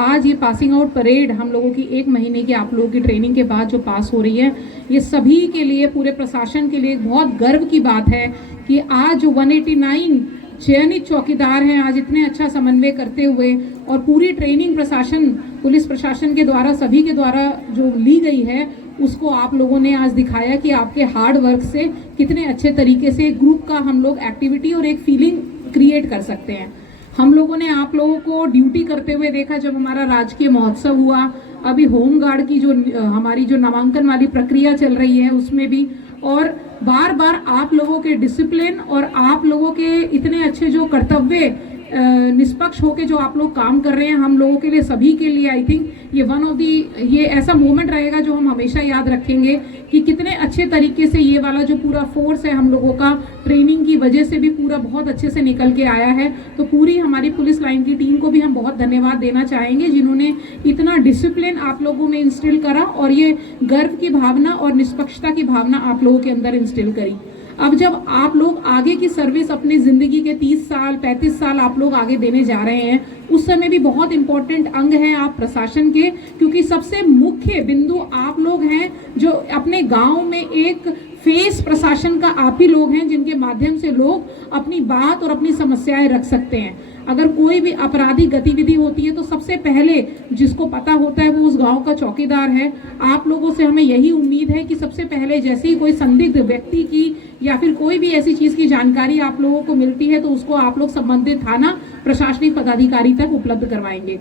आज ये passing out parade हम लोगों की 1 महीने की आप लोगों की ट्रेनिंग के बाद जो पास हो रही है, ये सभी के लिए, पूरे प्रशासन के लिए एक बहुत गर्व की बात है कि आज 189 चयनित चौकीदार हैं, आज इतने अच्छा समन्वय करते हुए और पूरी ट्रेनिंग प्रशासन, पुलिस प्रशासन के द्वारा, सभी के द्वारा जो ली गई है, उसको आप लोगों ने आज दिखाया कि आपके हार्ड वर्क से कितने अच्छे तरीके से ग्रुप का हम लोग एक्टिविटी और एक फीलिंग क्रिएट कर सकते हैं। हम लोगों ने आप लोगों को ड्यूटी करते हुए देखा जब हमारा राजकीय महोत्सव हुआ, अभी होमगार्ड की जो हमारी जो नामांकन वाली प्रक्रिया चल रही है उसमें भी, और बार बार आप लोगों के डिसिप्लिन और आप लोगों के इतने अच्छे जो कर्तव्य निष्पक्ष होके जो आप लोग काम कर रहे हैं, हम लोगों के लिए, सभी के लिए आई थिंक ये वन ऑफ दी, ये ऐसा मोमेंट रहेगा जो हम हमेशा याद रखेंगे कि कितने अच्छे तरीके से ये वाला जो पूरा फोर्स है हम लोगों का ट्रेनिंग की वजह से भी पूरा बहुत अच्छे से निकल के आया है। तो पूरी हमारी पुलिस लाइन की टीम को भी हम बहुत धन्यवाद देना चाहेंगे जिन्होंने इतना डिसिप्लिन आप लोगों में इंस्टिल करा और ये गर्व की भावना और निष्पक्षता की भावना आप लोगों के अंदर इंस्टिल करी। अब जब आप लोग आगे की सर्विस अपनी जिंदगी के 30 साल 35 साल आप लोग आगे देने जा रहे हैं, उस समय भी बहुत इंपॉर्टेंट अंग हैं आप प्रशासन के, क्योंकि सबसे मुख्य बिंदु आप लोग हैं जो अपने गांव में एक फेस प्रशासन का आप ही लोग हैं जिनके माध्यम से लोग अपनी बात और अपनी समस्याएं रख सकते हैं। अगर कोई भी आपराधिक गतिविधि होती है तो सबसे पहले जिसको पता होता है वो उस गांव का चौकीदार है। आप लोगों से हमें यही उम्मीद है कि सबसे पहले जैसे ही कोई संदिग्ध व्यक्ति की या फिर कोई भी ऐसी चीज की जानकारी आप लोगों को मिलती है तो उसको आप लोग संबंधित थाना प्रशासनिक पदाधिकारी तक उपलब्ध करवाएंगे।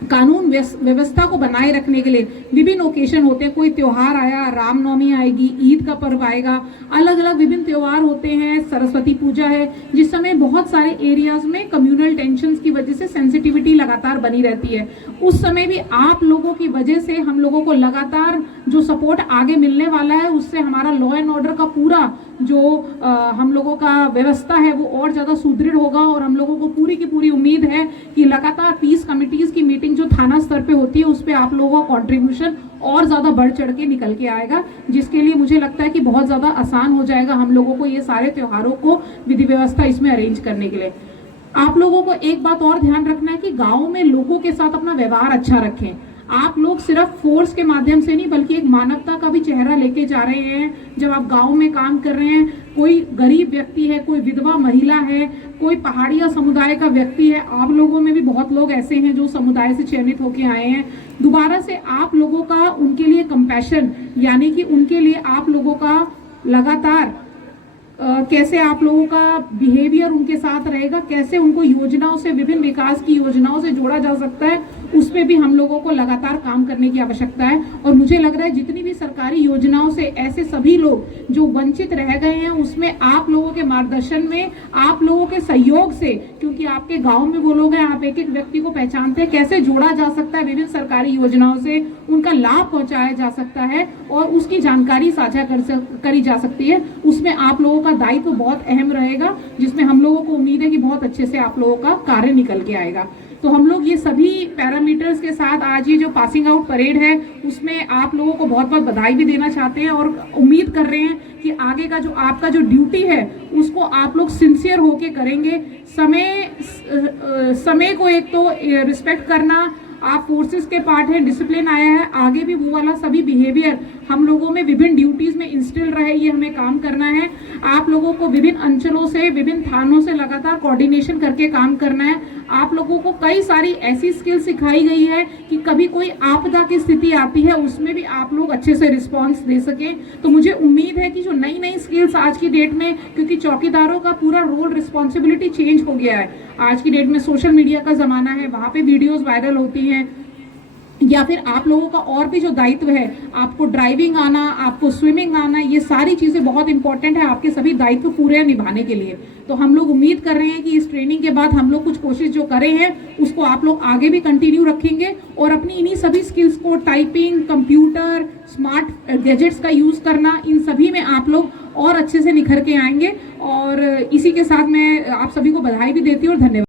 कानून व्यवस्था को बनाए रखने के लिए विभिन्न ओकेशन होते हैं, कोई त्योहार आया, रामनवमी आएगी, ईद का पर्व आएगा, अलग अलग विभिन्न त्योहार होते हैं, सरस्वती पूजा है, जिस समय बहुत सारे एरियाज में कम्युनल टेंशन्स की वजह से सेंसिटिविटी लगातार बनी रहती है। उस समय भी आप लोगों की वजह से हम लोगों को लगातार जो सपोर्ट आगे मिलने वाला है, उससे हमारा लॉ एंड ऑर्डर का पूरा जो हम लोगों का व्यवस्था है वो और ज्यादा सुदृढ़ होगा। और हम लोगों को पूरी की पूरी उम्मीद है कि लगातार पीस कमिटीज की मीटिंग जो थाना स्तर पे होती है उस पे आप लोगों का कंट्रीब्यूशन और ज्यादा बढ़ चढ़ के निकल के आएगा, जिसके लिए मुझे लगता है कि बहुत ज्यादा आसान हो जाएगा हम लोगों को ये सारे त्योहारों को विधि व्यवस्था इसमें अरेंज करने के लिए। आप लोगों को एक बात और ध्यान रखना है कि गाँव में लोगों के साथ अपना व्यवहार अच्छा रखें। आप लोग सिर्फ फोर्स के माध्यम से नहीं बल्कि एक मानवता का भी चेहरा लेके जा रहे हैं। जब आप गांव में काम कर रहे हैं, कोई गरीब व्यक्ति है, कोई विधवा महिला है, कोई पहाड़िया समुदाय का व्यक्ति है, आप लोगों में भी बहुत लोग ऐसे हैं जो समुदाय से चयनित होके आए हैं। दोबारा से आप लोगों का उनके लिए कंपैशन, यानी कि उनके लिए आप लोगों का लगातार कैसे आप लोगों का बिहेवियर उनके साथ रहेगा, कैसे उनको योजनाओं से, विभिन्न विकास की योजनाओं से जोड़ा जा सकता है, उस पे भी हम लोगों को लगातार काम करने की आवश्यकता है। और मुझे लग रहा है जितनी भी सरकारी योजनाओं से ऐसे सभी लोग जो वंचित रह गए हैं उसमें आप लोगों के मार्गदर्शन में, आप लोगों के सहयोग से, क्योंकि आपके गांव में वो लोग हैं, आप एक एक व्यक्ति को पहचानते हैं, कैसे जोड़ा जा सकता है विभिन्न सरकारी योजनाओं से, उनका लाभ पहुंचाया जा सकता है और उसकी जानकारी साझा करी जा सकती है, उसमें आप लोगों का दायित्व बहुत अहम रहेगा, जिसमें हम लोगों को उम्मीद है कि बहुत अच्छे से आप लोगों का कार्य निकल के आएगा। तो हम लोग ये सभी पैरामीटर्स के साथ आज ये जो पासिंग आउट परेड है उसमें आप लोगों को बहुत बहुत बधाई भी देना चाहते हैं और उम्मीद कर रहे हैं कि आगे का जो आपका जो ड्यूटी है उसको आप लोग सिंसियर होके करेंगे। समय को एक तो रिस्पेक्ट करना, आप फोर्सेस के पार्ट है, डिसिप्लिन आया है, आगे भी वो वाला सभी बिहेवियर हम लोगों में विभिन्न ड्यूटीज में इंस्टिल रहे, ये हमें काम करना है। आप लोगों को विभिन्न अंचलों से, विभिन्न थानों से लगातार कोऑर्डिनेशन करके काम करना है। आप लोगों को कई सारी ऐसी स्किल सिखाई गई है कि कभी कोई आपदा की स्थिति आती है उसमें भी आप लोग अच्छे से रिस्पॉन्स दे सकें। तो मुझे उम्मीद है कि जो नई नई स्किल्स आज की डेट में, क्योंकि चौकीदारों का पूरा रोल रिस्पॉन्सिबिलिटी चेंज हो गया है, आज की डेट में सोशल मीडिया का जमाना है, वहां पे वीडियोस वायरल होती हैं, या फिर आप लोगों का और भी जो दायित्व है, आपको ड्राइविंग आना, आपको स्विमिंग आना, ये सारी चीजें बहुत इंपॉर्टेंट है आपके सभी दायित्व पूरे निभाने के लिए। तो हम लोग उम्मीद कर रहे हैं कि इस ट्रेनिंग के बाद हम लोग कुछ कोशिश जो करे हैं उसको आप लोग आगे भी कंटिन्यू रखेंगे और अपनी इन्हीं सभी स्किल्स को, टाइपिंग, कंप्यूटर, स्मार्ट गैजेट्स का यूज करना, इन सभी में आप लोग और अच्छे से निखर के आएंगे। और इसी के साथ मैं आप सभी को बधाई भी देती हूँ और धन्यवाद।